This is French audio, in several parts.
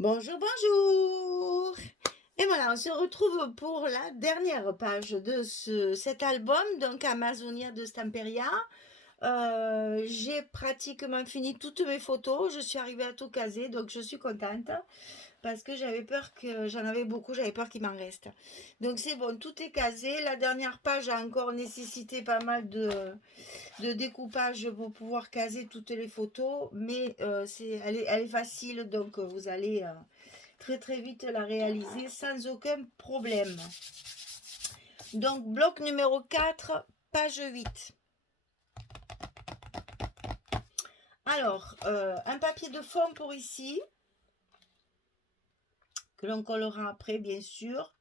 Bonjour, bonjour. Et voilà, on se retrouve pour la dernière page de cet album, donc Amazonia de Stamperia. J'ai pratiquement fini toutes mes photos, je suis arrivée à tout caser, donc je suis contente parce que j'avais peur que j'en avais beaucoup, j'avais peur qu'il m'en reste. Donc c'est bon, tout est casé. La dernière page a encore nécessité pas mal de découpage pour pouvoir caser toutes les photos, mais elle est facile, donc vous allez très très vite la réaliser sans aucun problème. Donc bloc numéro 4, page 8. Alors, un papier de fond pour ici, que l'on collera après bien sûr,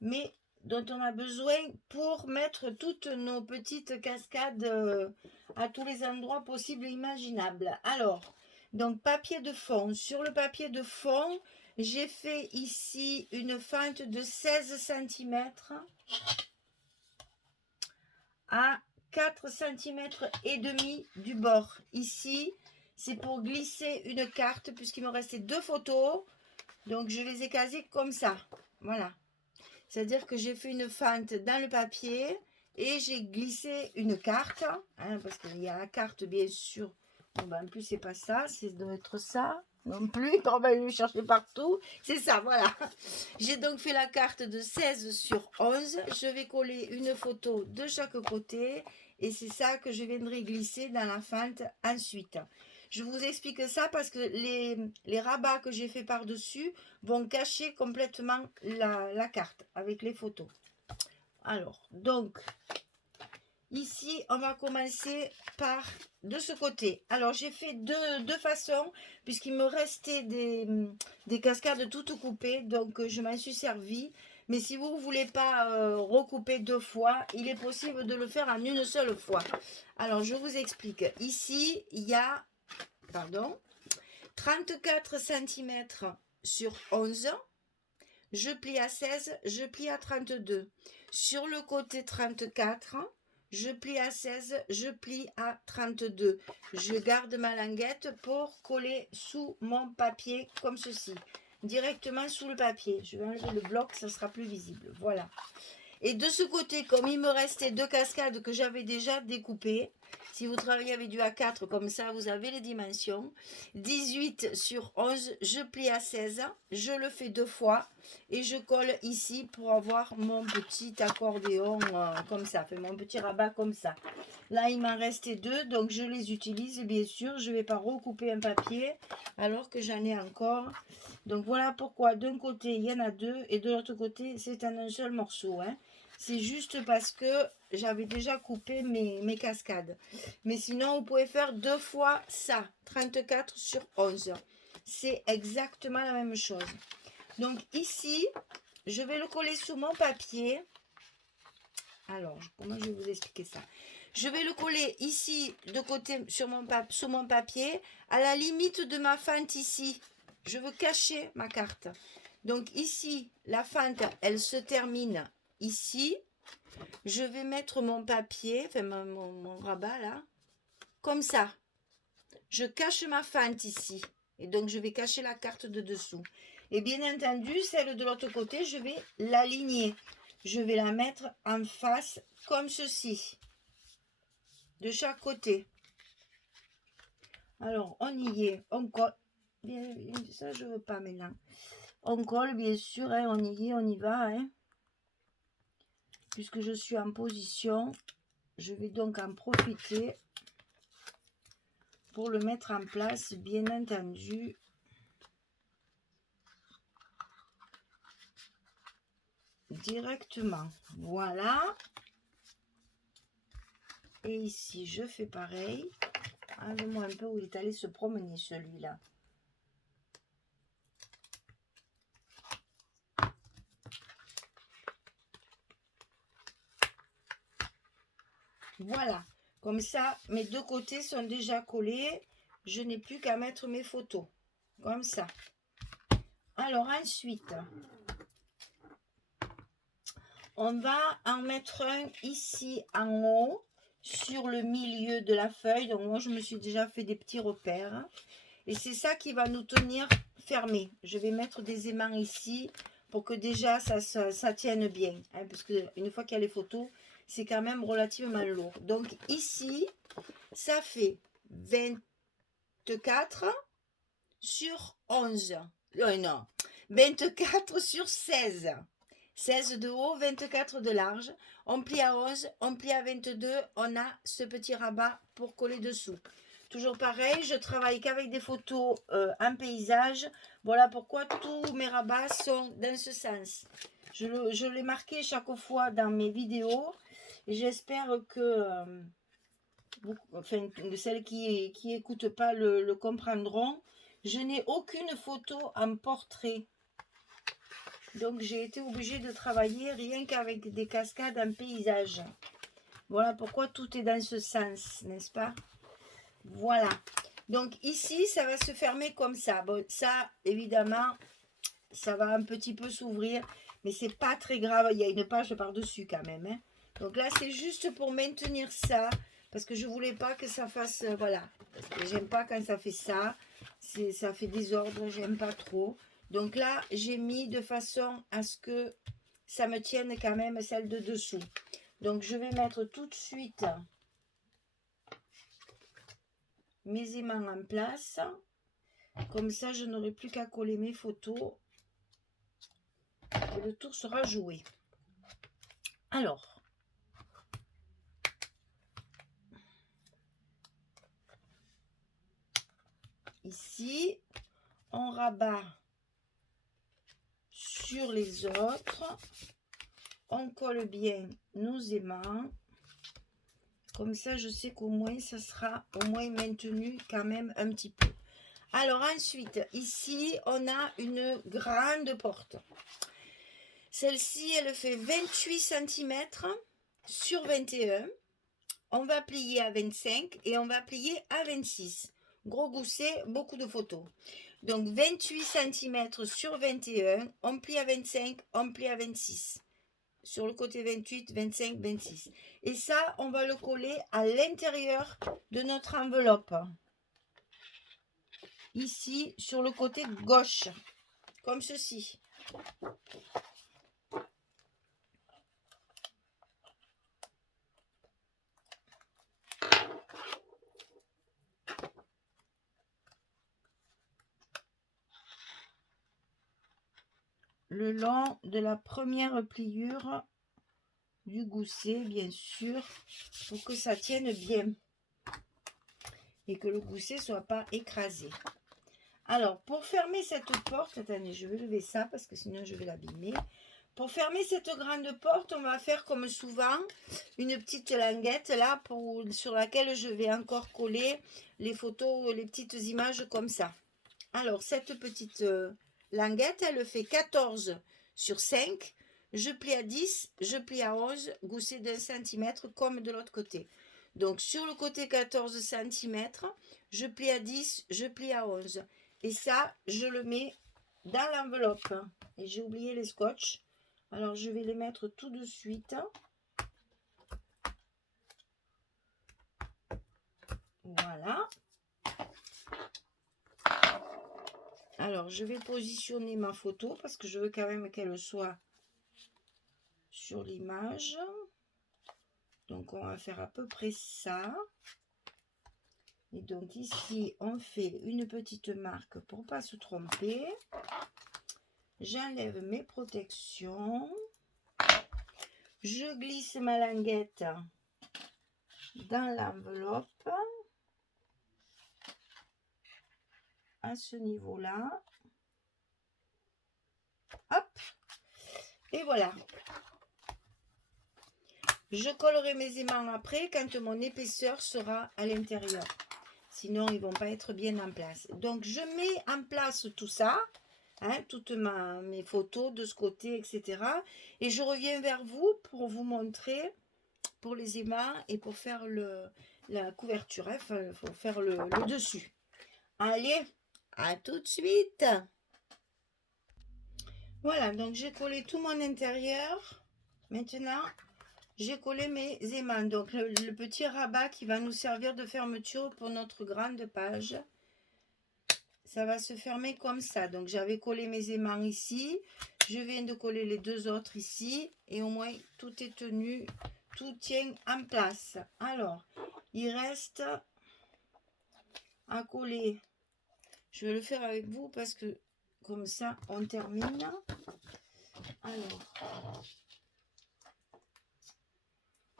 mais dont on a besoin pour mettre toutes nos petites cascades à tous les endroits possibles et imaginables. Alors, donc papier de fond. Sur le papier de fond, j'ai fait ici une fente de 16 cm à 4 cm et demi du bord. Ici, c'est pour glisser une carte puisqu'il me restait deux photos. Donc, je les ai casées comme ça. Voilà. C'est-à-dire que j'ai fait une fente dans le papier et j'ai glissé une carte. Parce qu'il y a la carte, bien sûr. Bon, ben, en plus, c'est pas ça. C'est doit être ça non plus. On va le chercher partout. C'est ça, voilà. J'ai donc fait la carte de 16 sur 11. Je vais coller une photo de chaque côté. Et c'est ça que je viendrai glisser dans la fente ensuite. Je vous explique ça parce que les rabats que j'ai fait par-dessus vont cacher complètement la carte avec les photos. Alors, donc, ici, on va commencer par de ce côté. Alors, j'ai fait deux façons, puisqu'il me restait des cascades toutes coupées, donc je m'en suis servi. Mais si vous ne voulez pas recouper deux fois, il est possible de le faire en une seule fois. Alors, je vous explique. Ici, il y a, pardon, 34 cm sur 11. Je plie à 16, je plie à 32. Sur le côté 34, je plie à 16, je plie à 32. Je garde ma languette pour coller sous mon papier comme ceci. Directement sous le papier. Je vais enlever le bloc, ça sera plus visible. Voilà. Et de ce côté, comme il me restait deux cascades que j'avais déjà découpées, si vous travaillez avec du A4 comme ça, vous avez les dimensions. 18 sur 11, je plie à 16, je le fais deux fois et je colle ici pour avoir mon petit accordéon comme ça, fait mon petit rabat comme ça. Là, il m'en restait deux, donc je les utilise bien sûr. Je ne vais pas recouper un papier alors que j'en ai encore. Donc voilà pourquoi d'un côté, il y en a deux et de l'autre côté, c'est un seul morceau. C'est juste parce que j'avais déjà coupé mes cascades. Mais sinon, vous pouvez faire deux fois ça, 34 sur 11. C'est exactement la même chose. Donc ici, je vais le coller sous mon papier. Alors, comment je vais vous expliquer ça? Je vais le coller ici, de côté, sur sous mon papier, à la limite de ma fente ici. Je veux cacher ma carte. Donc ici, la fente, elle se termine ici. Je vais mettre mon papier, enfin mon rabat là, comme ça. Je cache ma fente ici. Et donc, je vais cacher la carte de dessous. Et bien entendu, celle de l'autre côté, je vais l'aligner. Je vais la mettre en face comme ceci. De chaque côté. Alors, on y est. On colle. Ça, je ne veux pas maintenant. On colle, bien sûr. On y est, on y va. Puisque je suis en position, je vais donc en profiter pour le mettre en place, bien entendu. Directement. Voilà. Et ici, je fais pareil. Enlève-moi un peu où il est allé se promener, celui-là. Voilà. Comme ça, mes deux côtés sont déjà collés. Je n'ai plus qu'à mettre mes photos. Comme ça. Alors, ensuite, on va en mettre un ici en haut, sur le milieu de la feuille. Donc, moi, je me suis déjà fait des petits repères. Et c'est ça qui va nous tenir fermés. Je vais mettre des aimants ici pour que déjà ça tienne bien. Hein, parce qu'une fois qu'il y a les photos, c'est quand même relativement lourd. Donc ici, ça fait 24 sur 11. Non, 24 sur 16. 16 de haut, 24 de large. On plie à 11, on plie à 22. On a ce petit rabat pour coller dessous. Toujours pareil, je travaille qu'avec des photos en paysage. Voilà pourquoi tous mes rabats sont dans ce sens. Je l'ai marqué chaque fois dans mes vidéos. J'espère que celles qui n'écoutent pas le comprendront. Je n'ai aucune photo en portrait. Donc j'ai été obligée de travailler rien qu'avec des cascades en paysage. Voilà pourquoi tout est dans ce sens, n'est-ce pas? Voilà. Donc ici, ça va se fermer comme ça. Bon, ça, évidemment, ça va un petit peu s'ouvrir, mais c'est pas très grave. Il y a une page par-dessus quand même. Hein. Donc là, c'est juste pour maintenir ça, parce que je voulais pas que ça fasse, voilà. Parce que j'aime pas quand ça fait ça. Ça fait désordre, j'aime pas trop. Donc là, j'ai mis de façon à ce que ça me tienne quand même celle de dessous. Donc je vais mettre tout de suite mes aimants en place. Comme ça, je n'aurai plus qu'à coller mes photos. Et le tour sera joué. Alors, ici, on rabat sur les autres. On colle bien nos aimants. Comme ça, je sais qu'au moins, ça sera au moins maintenu quand même un petit peu. Alors ensuite, ici, on a une grande porte. Celle-ci, elle fait 28 cm sur 21. On va plier à 25 et on va plier à 26. Gros gousset, beaucoup de photos. Donc 28 cm sur 21, on plie à 25, on plie à 26. Sur le côté 28, 25, 26. Et ça, on va le coller à l'intérieur de notre enveloppe. Ici, sur le côté gauche, comme ceci. Le long de la première pliure du gousset, bien sûr, pour que ça tienne bien et que le gousset ne soit pas écrasé. Alors, pour fermer cette porte, attendez, je vais lever ça parce que sinon je vais l'abîmer. Pour fermer cette grande porte, on va faire comme souvent une petite languette là sur laquelle je vais encore coller les photos, les petites images comme ça. Alors, cette petite languette, elle fait 14 sur 5. Je plie à 10, je plie à 11, gousset d'un centimètre comme de l'autre côté. Donc, sur le côté 14 cm, je plie à 10, je plie à 11. Et ça, je le mets dans l'enveloppe. Et j'ai oublié les scotch. Alors, je vais les mettre tout de suite. Voilà. Alors, je vais positionner ma photo parce que je veux quand même qu'elle soit sur l'image. Donc, on va faire à peu près ça. Et donc, ici, on fait une petite marque pour ne pas se tromper. J'enlève mes protections. Je glisse ma languette dans l'enveloppe. À ce niveau-là. Hop. Et voilà. Je collerai mes aimants après quand mon épaisseur sera à l'intérieur. Sinon, ils ne vont pas être bien en place. Donc, je mets en place tout ça. Hein, toutes mes photos de ce côté, etc. Et je reviens vers vous pour vous montrer pour les aimants et pour faire la couverture. Hein, il faut faire le dessus. Allez, à tout de suite. Voilà, donc j'ai collé tout mon intérieur. Maintenant, j'ai collé mes aimants. Donc, le petit rabat qui va nous servir de fermeture pour notre grande page. ça va se fermer comme ça. Donc, j'avais collé mes aimants ici. Je viens de coller les deux autres ici. Et au moins, tout est tenu. Tout tient en place. Alors, il reste à coller. Je vais le faire avec vous parce que comme ça, on termine. Alors,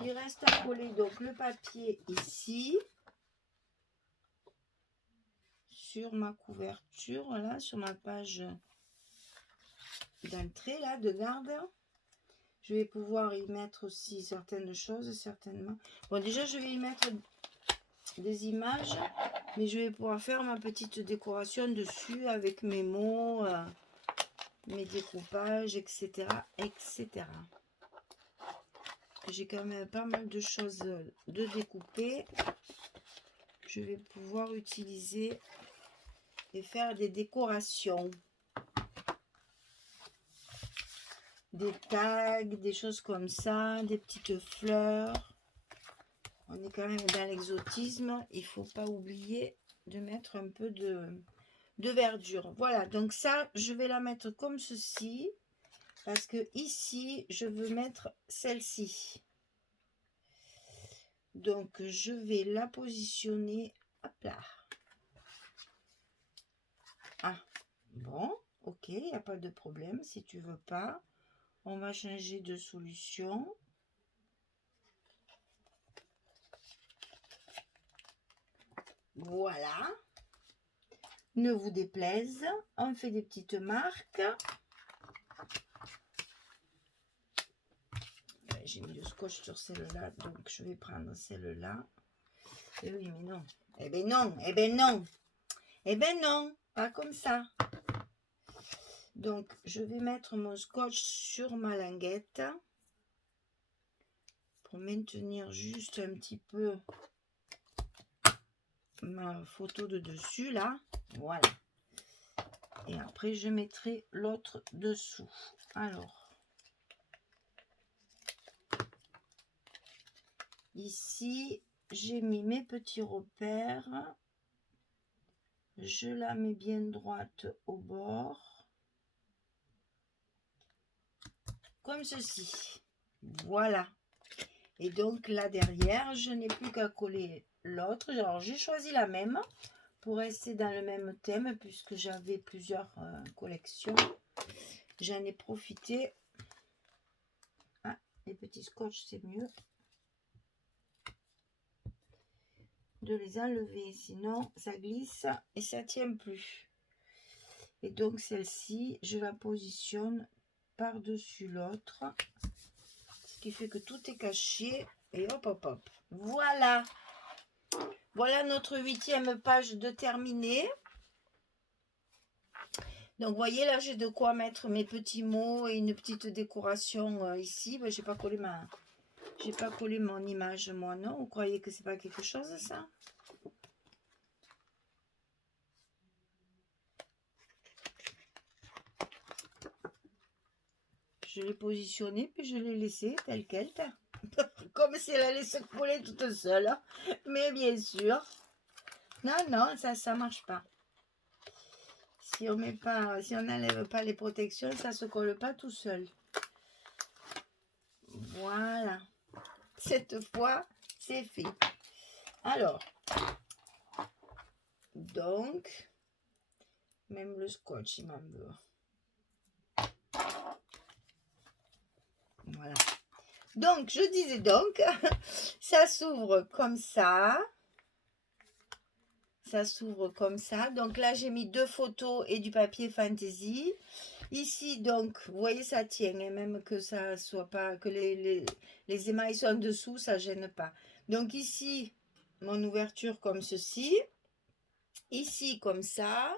il reste à coller donc le papier ici. Sur ma couverture, là, sur ma page d'entrée, là, de garde. Je vais pouvoir y mettre aussi certaines choses, certainement. Bon, déjà, je vais y mettre des images, mais je vais pouvoir faire ma petite décoration dessus avec mes mots, mes découpages, etc., etc. J'ai quand même pas mal de choses de découper. Je vais pouvoir utiliser et faire des décorations. Des tags, des choses comme ça, des petites fleurs. On est quand même dans l'exotisme. Il ne faut pas oublier de mettre un peu de verdure. Voilà, donc ça, je vais la mettre comme ceci. Parce que ici, je veux mettre celle-ci. Donc, je vais la positionner. Hop là. Ah, bon, ok, il n'y a pas de problème si tu veux pas. On va changer de solution. Voilà. Ne vous déplaise. On fait des petites marques. J'ai mis le scotch sur celle-là, donc je vais prendre celle-là. Et oui, mais non. Eh ben non, eh ben non. Eh ben non, pas comme ça. Donc, je vais mettre mon scotch sur ma languette pour maintenir juste un petit peu ma photo de dessus, là. Voilà. Et après, je mettrai l'autre dessous. Alors, ici, j'ai mis mes petits repères. Je la mets bien droite au bord. Comme ceci. Voilà. Et donc là derrière, je n'ai plus qu'à coller l'autre. Alors j'ai choisi la même pour rester dans le même thème puisque j'avais plusieurs collections. J'en ai profité. Ah, les petits scotch, c'est mieux de les enlever, sinon ça glisse et ça tient plus. Et donc celle-ci, je la positionne par-dessus l'autre, ce qui fait que tout est caché. Et hop, hop, hop. Voilà. Voilà notre 8e page de terminée. Donc, vous voyez, là, j'ai de quoi mettre mes petits mots et une petite décoration ici. Ben, j'ai pas collé mon image, moi, non? Vous croyez que c'est pas quelque chose, ça? Je l'ai positionné, puis je l'ai laissé tel quel. Comme si elle allait se coller toute seule. Hein. Mais bien sûr. Non, non, ça marche pas. Si on met pas, si on n'enlève pas les protections, ça se colle pas tout seul. Voilà. Cette fois, c'est fait. Alors, donc, même le scotch, il m'en veut. Voilà. Donc, je disais donc, ça s'ouvre comme ça. Ça s'ouvre comme ça. Donc là, j'ai mis 2 photos et du papier fantaisie. Ici, donc, vous voyez, ça tient. Et même que ça soit pas, que les émails soient en dessous, ça gêne pas. Donc ici, mon ouverture comme ceci. Ici, comme ça.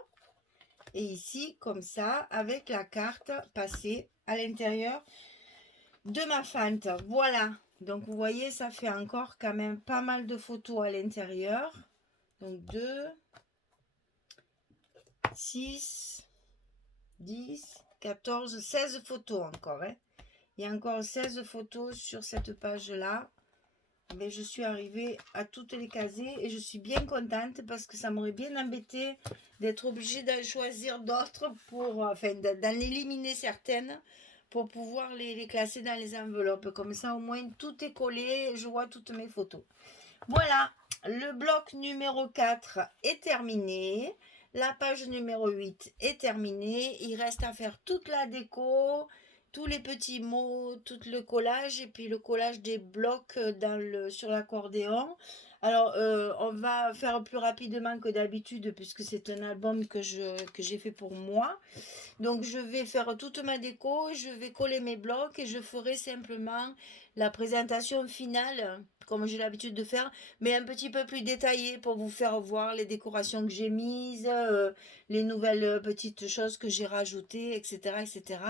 Et ici, comme ça, avec la carte passée à l'intérieur de ma fente. Voilà. Donc, vous voyez, ça fait encore quand même pas mal de photos à l'intérieur. Donc, 2, 6, 10, 14, 16 photos encore. Hein. Il y a encore 16 photos sur cette page-là. mais je suis arrivée à toutes les caser et je suis bien contente parce que ça m'aurait bien embêté d'être obligée d'en choisir d'autres pour, enfin, d'en éliminer certaines pour pouvoir les classer dans les enveloppes. Comme ça, au moins, tout est collé et je vois toutes mes photos. Voilà, le bloc numéro 4 est terminé. La page numéro 8 est terminée. Il reste à faire toute la déco, tous les petits mots, tout le collage et puis le collage des blocs sur l'accordéon. Alors, on va faire plus rapidement que d'habitude puisque c'est un album que j'ai fait pour moi. Donc, je vais faire toute ma déco, je vais coller mes blocs et je ferai simplement la présentation finale, comme j'ai l'habitude de faire, mais un petit peu plus détaillée pour vous faire voir les décorations que j'ai mises, les nouvelles petites choses que j'ai rajoutées, etc., etc.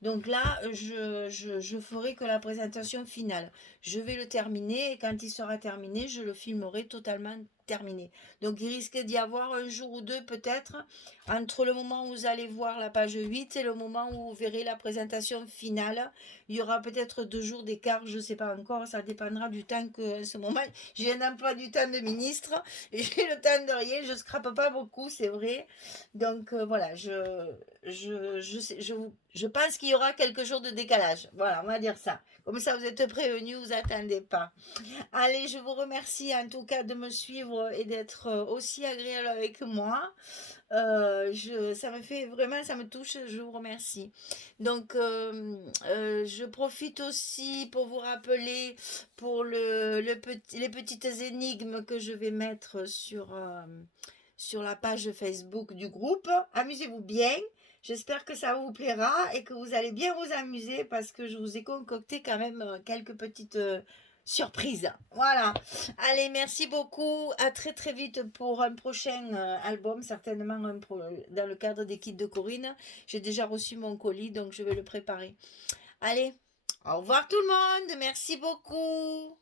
Donc là, je ferai que la présentation finale. Je vais le terminer et quand il sera terminé, je le filmerai totalement terminé. Donc il risque d'y avoir un jour ou deux peut-être entre le moment où vous allez voir la page 8 et le moment où vous verrez la présentation finale. Il y aura peut-être 2 jours d'écart, je ne sais pas encore, ça dépendra du temps que, en ce moment, j'ai un emploi du temps de ministre, et j'ai le temps de rien, je ne scrape pas beaucoup, c'est vrai. Donc voilà, je pense qu'il y aura quelques jours de décalage. Voilà, on va dire ça. Comme ça, vous êtes prévenus, vous attendez pas. Allez, je vous remercie en tout cas de me suivre et d'être aussi agréable avec moi. Ça me fait vraiment, ça me touche, je vous remercie. Donc, je profite aussi pour vous rappeler pour les petites énigmes que je vais mettre sur la page Facebook du groupe. Amusez-vous bien. J'espère que ça vous plaira et que vous allez bien vous amuser parce que je vous ai concocté quand même quelques petites surprises. Voilà. Allez, merci beaucoup. À très très vite pour un prochain album, certainement dans le cadre des kits de Corinne. J'ai déjà reçu mon colis, donc je vais le préparer. Allez, au revoir tout le monde. Merci beaucoup.